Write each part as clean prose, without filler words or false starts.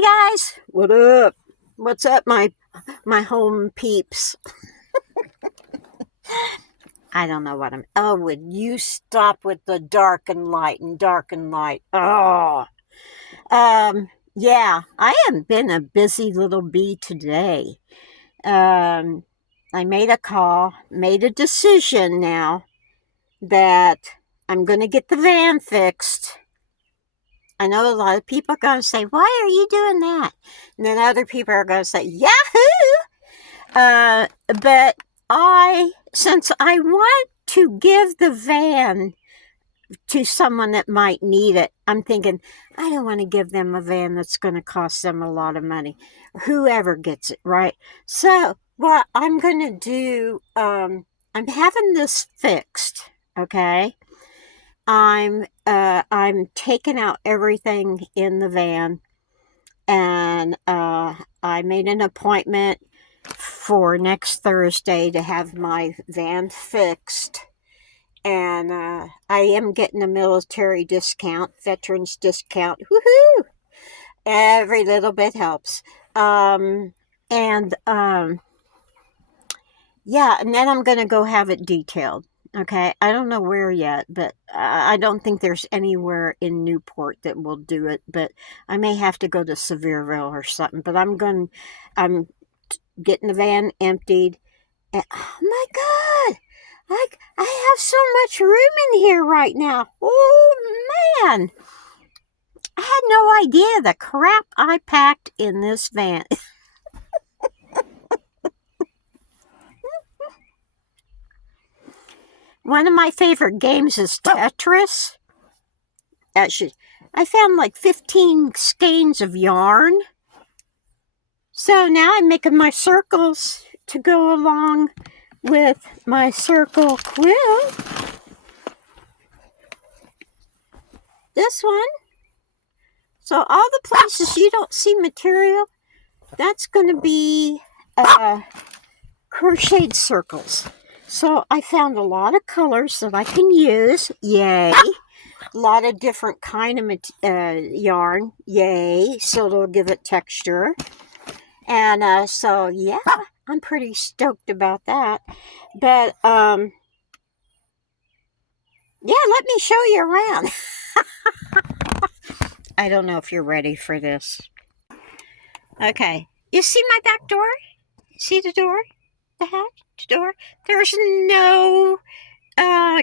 Hey guys, what up? What's up, my home peeps? I don't know what I'm. Oh, would you stop with the dark and light and dark and light? Oh, yeah, I have been a busy little bee today. I made a call, made a decision now that I'm going to get the van fixed. I know a lot of people are going to say, why are you doing that? And then other people are going to say, Yahoo! But since I want to give the van to someone that might need it, I'm thinking, I don't want to give them a van that's going to cost them a lot of money. Whoever gets it, right? So what I'm going to do, I'm having this fixed, okay? I'm taking out everything in the van, and I made an appointment for next Thursday to have my van fixed, and I am getting a military discount, veterans discount. Woohoo! Every little bit helps. Yeah, and then I'm going to go have it detailed. Okay, I don't know where yet, but I don't think there's anywhere in Newport that will do it, but I may have to go to Sevierville or something, but I'm getting the van emptied, and oh my God, I have so much room in here right now. Oh man, I had no idea the crap I packed in this van. One of my favorite games is Tetris. I found like 15 skeins of yarn. So now I'm making my circles to go along with my circle quilt. This one. So all the places you don't see material, that's going to be crocheted circles. So I found a lot of colors that I can use. Yay. A lot of different kind of yarn. Yay. So it'll give it texture. And so, yeah, I'm pretty stoked about that. But, yeah, let me show you around. I don't know if you're ready for this. Okay. You see my back door? See the door? The hatch door? There's no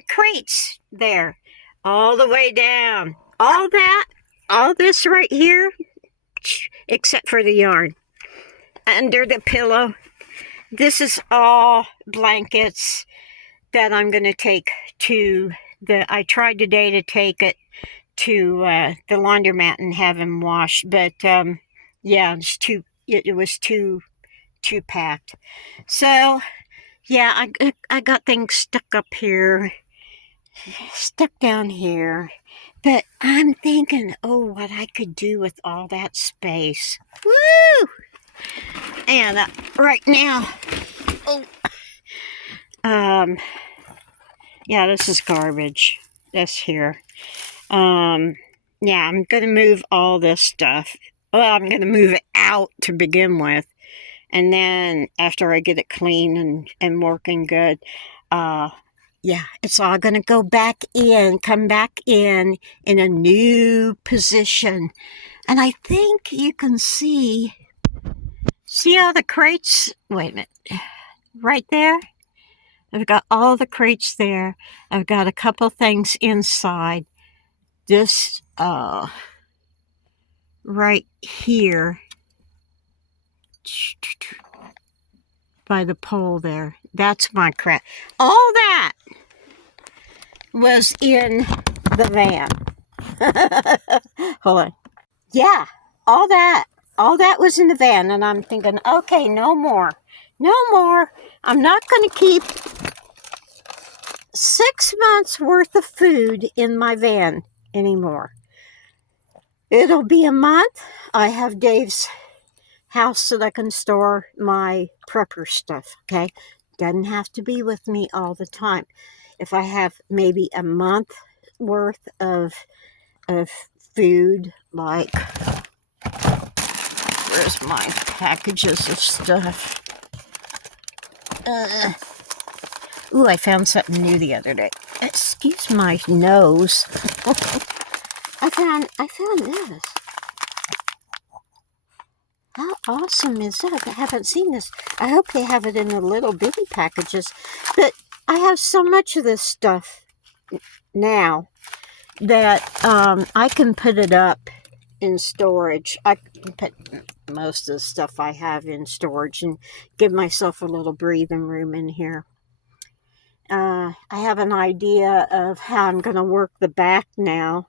crates there. All the way down. All this right here, except for the yarn. Under the pillow. This is all blankets that I'm going to take to I tried today to take it to the laundromat and have them washed, but yeah, it was too packed. So yeah, I got things stuck up here, stuck down here, but I'm thinking, oh, what I could do with all that space. Woo! And right now, yeah, this is garbage. This here. Yeah, I'm going to move all this stuff. Well, I'm going to move it out to begin with. And then after I get it clean and working good, yeah, it's all going to go back in, come back in a new position. And I think you can see all the crates? Wait a minute. Right there? I've got all the crates there. I've got a couple things inside. This, right here, by the pole there. That's my crap. All that was in the van. Hold on. Yeah, all that was in the van, and I'm thinking, okay, no more. I'm not going to keep 6 months worth of food in my van anymore. It'll be a month. I have Dave's house so that I can store my prepper stuff, okay? Doesn't have to be with me all the time. If I have maybe a month worth of food, like There's my packages of stuff. Ooh, I found something new the other day. Excuse my nose. I found this. How awesome is that? I haven't seen this. I hope they have it in the little bitty packages. But I have so much of this stuff now that I can put it up in storage. I can put most of the stuff I have in storage and give myself a little breathing room in here. I have an idea of how I'm going to work the back now,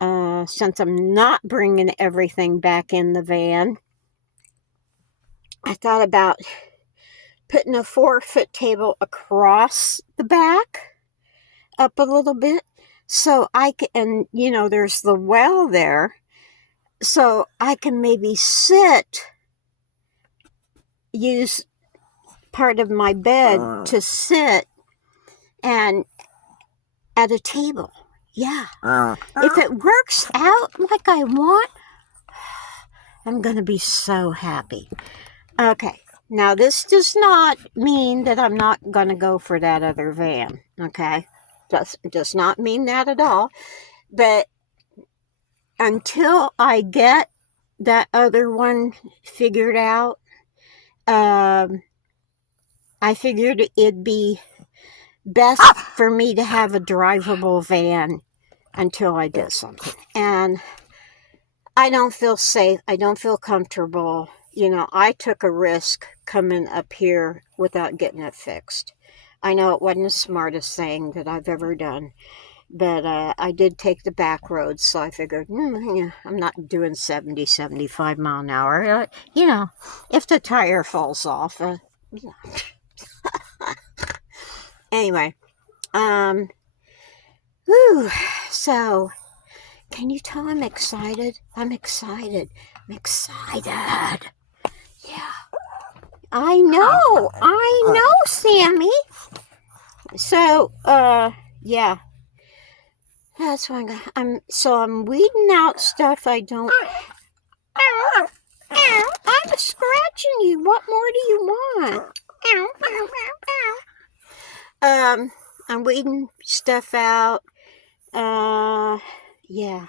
since I'm not bringing everything back in the van. I thought about putting a 4-foot table across the back, up a little bit, so I can, and you know, there's the well there, so I can maybe use part of my bed to sit and at a table. Yeah. If it works out like I want, I'm going to be so happy. Okay. Now, this does not mean that I'm not going to go for that other van. Okay. Does not mean that at all. But until I get that other one figured out, I figured it'd be best for me to have a drivable van until I get something. And I don't feel safe. I don't feel comfortable. You know, I took a risk coming up here without getting it fixed. I know it wasn't the smartest thing that I've ever done, but I did take the back roads, so I figured, yeah, I'm not doing 70, 75 mile an hour. You know, if the tire falls off, you know. Anyway, so, can you tell I'm excited? I'm excited. Yeah. I know, Sammy. So, yeah. That's why I'm weeding out stuff I don't. I'm scratching you. What more do you want? I'm weeding stuff out. Yeah.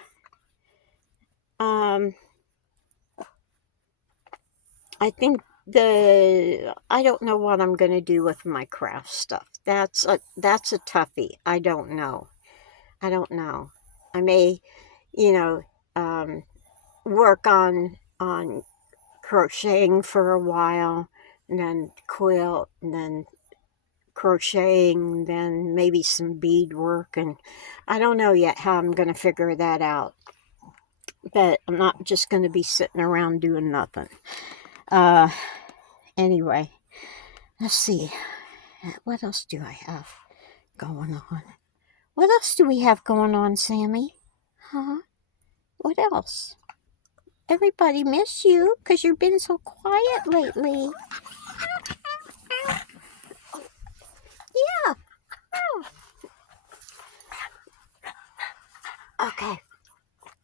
I think I don't know what I'm going to do with my craft stuff. That's a toughie. I don't know. I may, you know, work on crocheting for a while, and then quilt, and then crocheting, then maybe some beadwork, and I don't know yet how I'm going to figure that out. But I'm not just going to be sitting around doing nothing. Anyway, let's see. What else do I have going on? What else do we have going on, Sammy? Huh? What else? Everybody miss you because you've been so quiet lately. Yeah.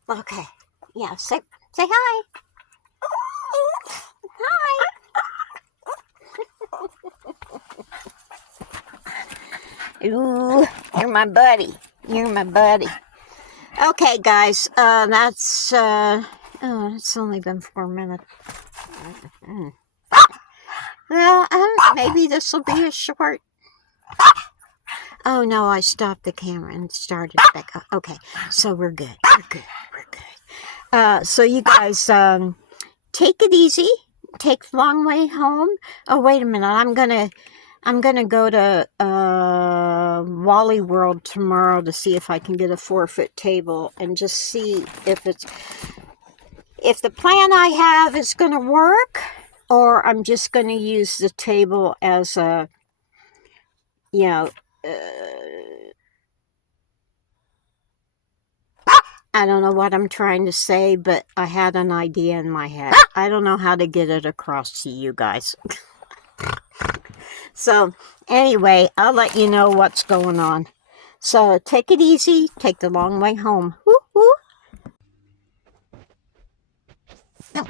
Okay. Yeah, say hi. Hi. Ooh, you're my buddy. Okay, guys, that's it's only been 4 minutes. Well, maybe this will be a short. Oh no, I stopped the camera and started back up. Okay, so we're good. So you guys, take it easy. Take the long way home. Oh, wait a minute. I'm gonna go to Wally World tomorrow to see if I can get a 4-foot table and just see if the plan I have is gonna work, or I'm just gonna use the table as a, you know, I don't know what I'm trying to say, but I had an idea in my head. I don't know how to get it across to you guys. So, anyway, I'll let you know what's going on. So, take it easy. Take the long way home. Woo-hoo. No.